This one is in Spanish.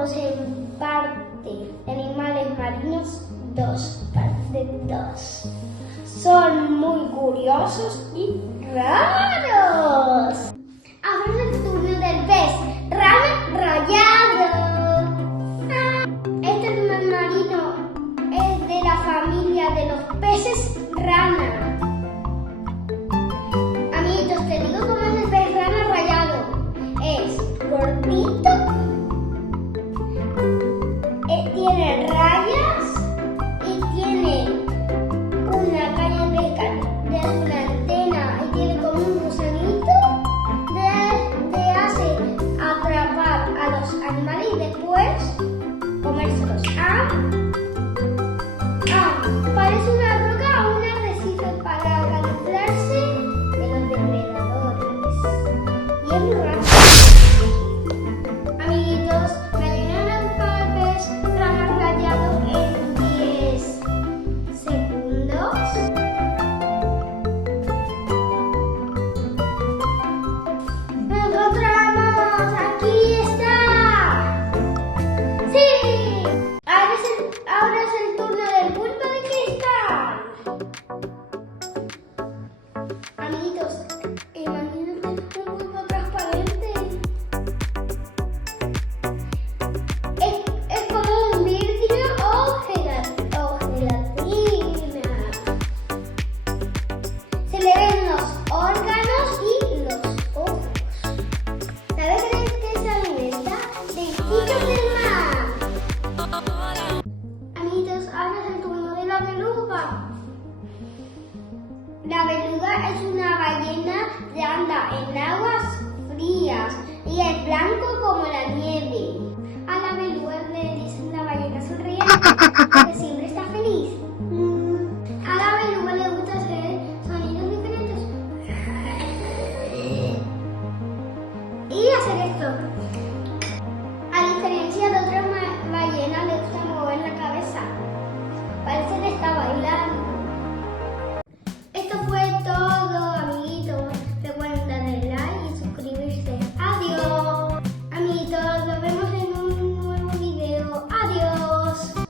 grupos en parte de animales marinos, 2, parte 2. Son muy curiosos y raros. Ahora es el turno del pez rana rayado. Este animal marino es de la familia de los peces rana. Amiguitos, te digo cómo es el pez rana rayado. Es gordito, tiene rayas y tiene una caña de pescar de una antena y tiene como un gusanito de hace atrapar a los animales y después comérselos. Parece una roca o un arrecife para camuflarse de los depredadores. Y es muy raro. Amiguitos, me llegaron al pez rana rayado en 10 segundos. Lo encontramos, aquí está. ¡Sí! Ahora es el turno del pulpo de cristal. Amiguitos, imagínate un pulpo transparente. Es como un vidrio o gelatina. Se le ven los órganos y los ojos. ¿Sabes qué se alimenta? De bichos del mar. Amiguitos, ahora es el turno de la beluga. La beluga es una ballena que anda en aguas frías y es blanco como la nieve. A la beluga le dicen la ballena sonriente.